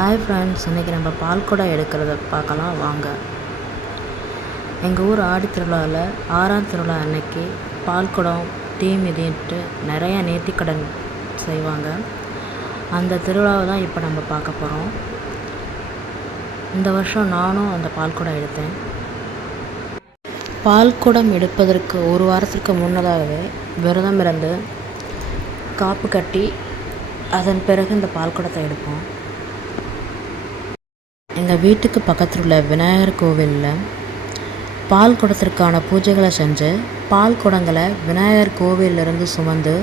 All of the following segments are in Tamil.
ஹாய் ஃப்ரெண்ட்ஸ், இன்றைக்கி நம்ம பால்குடம் எடுக்கிறத பார்க்கலாம் வாங்க. எங்கள் ஊர் ஆடி திருவிழாவில் 6ஆம் திருவிழா அன்னைக்கு பால்குடம் தீ மிதிட்டு நிறையா நேர்த்திக்கடன் செய்வாங்க. அந்த திருவிழாவை தான் இப்போ நம்ம பார்க்க போகிறோம். இந்த வருஷம் நானும் அந்த பால்குடம் எடுத்தேன். பால்குடம் எடுப்பதற்கு ஒரு வாரத்திற்கு முன்னதாகவே விரதம் இருந்து காப்பு கட்டி அதன் பிறகு இந்த பால்குடத்தை எடுப்போம். எங்கள் வீட்டுக்கு பக்கத்தில் உள்ள விநாயகர் கோவிலில் பால் குடத்திற்கான பூஜைகளை செஞ்சு பால் குடங்களை விநாயகர் கோவிலிருந்து சுமந்து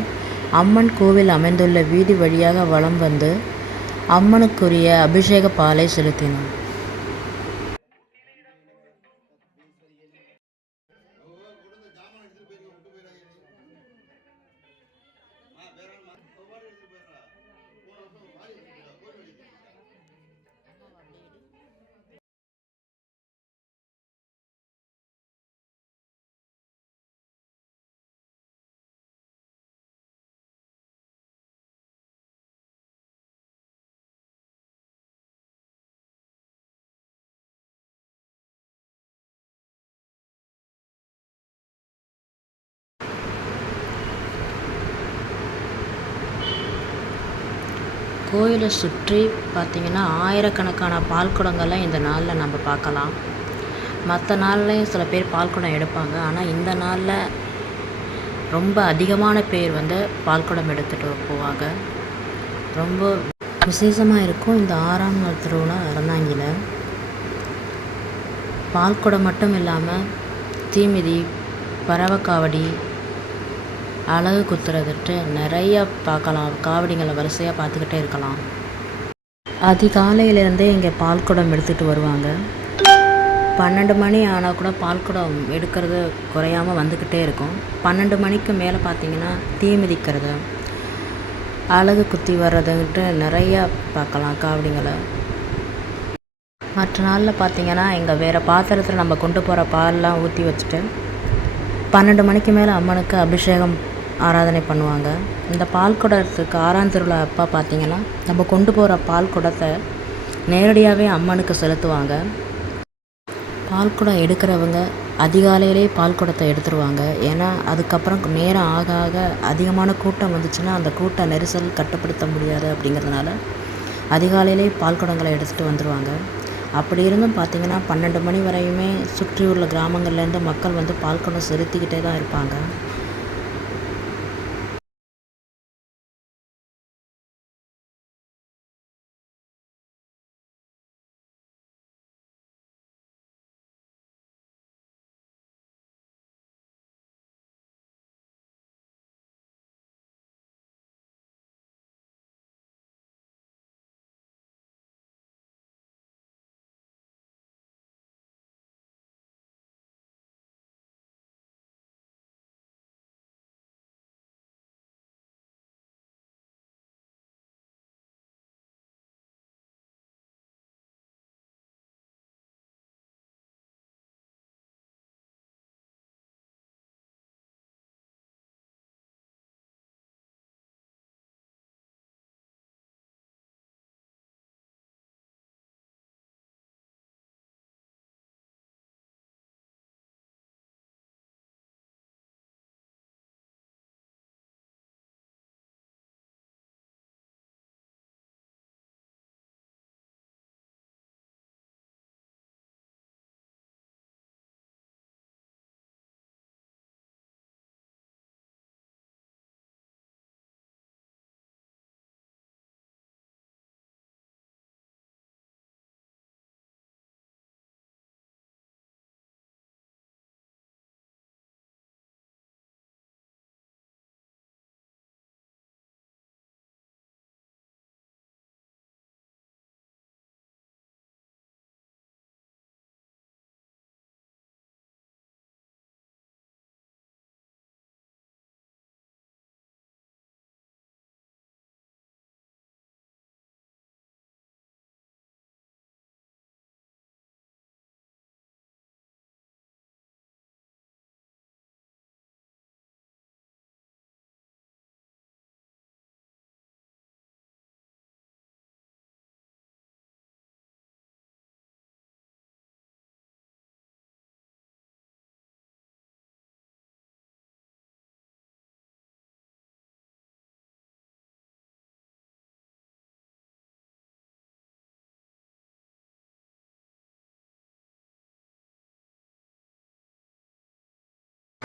அம்மன் கோவில் அமைந்துள்ள வீதி வழியாக வலம் வந்து அம்மனுக்குரிய அபிஷேக பாலை செலுத்தினோம். கோயிலை சுற்றி பார்த்திங்கன்னா ஆயிரக்கணக்கான பால் குடங்களை இந்த நாளில் நம்ம பார்க்கலாம். மற்ற நாள்லேயும் சில பேர் பால் குடம் எடுப்பாங்க. ஆனால் இந்த நாளில் ரொம்ப அதிகமான பேர் பால் குடம் எடுத்துகிட்டு போவாங்க. ரொம்ப விசேஷமாக இருக்கும். இந்த 6ஆம் நாள் திருவிழா அறந்தாங்கியில் பால் குடம் மட்டும் இல்லாமல் தீமிதி, பறவைக்காவடி, அழகு குத்துறதுட்டு நிறையா பார்க்கலாம். காவடிங்களை வரிசையாக பார்த்துக்கிட்டே இருக்கலாம். அதிகாலையிலேருந்தே இங்கே பால் குடம் எடுத்துகிட்டு வருவாங்க. 12 மணி ஆனால் கூட பால் குடம் எடுக்கிறது குறையாமல் வந்துக்கிட்டே இருக்கும். 12 மணிக்கு மேலே பார்த்திங்கன்னா தீ மிதிக்கிறது, அழகு குத்தி வர்றதுன்ட்டு நிறையா பார்க்கலாம் காவடிங்களை. மற்ற நாளில் பார்த்திங்கன்னா இங்கே வேறு பாத்திரத்தில் நம்ம கொண்டு போகிற பால்லாம் ஊற்றி வச்சுட்டு 12 மணிக்கு மேலே அம்மனுக்கு அபிஷேகம் ஆராதனை பண்ணுவாங்க. இந்த பால் குடத்துக்கு 6ஆம் திருவிழா அப்போ பார்த்திங்கன்னா நம்ம கொண்டு போகிற பால் குடத்தை நேரடியாகவே அம்மனுக்கு செலுத்துவாங்க. பால் குடம் எடுக்கிறவங்க அதிகாலையிலே பால் குடத்தை எடுத்துருவாங்க. ஏன்னா அதுக்கப்புறம் நேரம் ஆக ஆக அதிகமான கூட்டம் வந்துச்சுன்னா அந்த கூட்ட நெரிசல் கட்டுப்படுத்த முடியாது. அப்படிங்கிறதுனால அதிகாலையிலே பால் குடங்களை எடுத்துகிட்டு வந்துடுவாங்க. அப்படி இருந்தும் பார்த்திங்கன்னா 12 மணி வரையுமே சுற்றி உள்ள கிராமங்கள்லேருந்து மக்கள் பால் குடம் செலுத்திக்கிட்டே தான் இருப்பாங்க.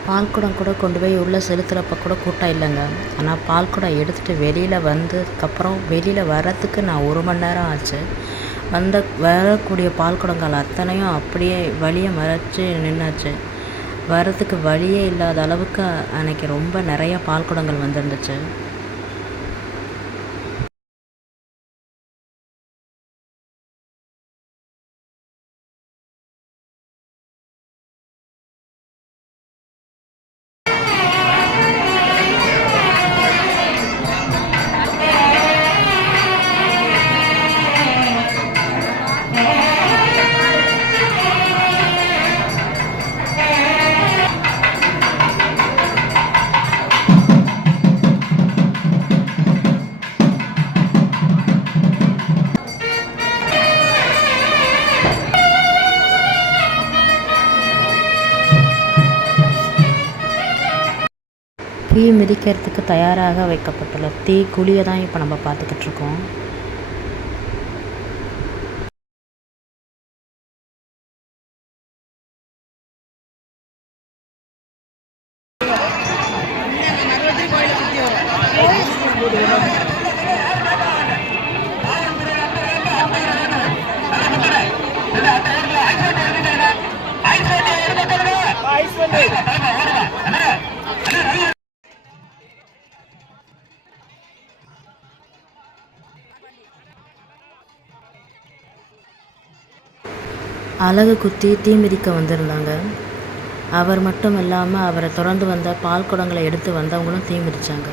பால்குடம் கூட கொண்டு போய் உள்ளே செலுத்துகிறப்ப கூட கூட்டம் இல்லைங்க. ஆனால் பால்குடம் எடுத்துகிட்டு வெளியில் வந்ததுக்கப்புறம் வெளியில் வர்றதுக்கு நான் 1 மணி நேரம் ஆச்சு. வரக்கூடிய பால்குடங்கள் அத்தனையும் அப்படியே வழியை மறைச்சி நின்னாச்சு. வர்றதுக்கு வழியே இல்லாத அளவுக்கு அன்றைக்கி ரொம்ப நிறைய பால்குடங்கள் வந்துருந்துச்சு. தீ மிதிக்கிறதுக்கு தயாராக வைக்கப்பட்டுள்ள குழியை தான் இப்போ நம்ம பார்த்துக்கிட்டு இருக்கோம். அலகு குத்தி தீ மிதிக்க வந்திருந்தாங்க. அவர் மட்டும் இல்லாமல் அவரை தொடர்ந்து வந்த பால் குடங்களை எடுத்து வந்தவங்களும் தீ மிதித்தாங்க.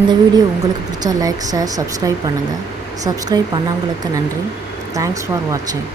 இந்த வீடியோ உங்களுக்கு பிடிச்சா லைக், ஷேர், சப்ஸ்கிரைப் பண்ணுங்கள். சப்ஸ்கிரைப் பண்ணவங்களுக்கு நன்றி. தேங்க்ஸ் ஃபார் வாட்சிங்.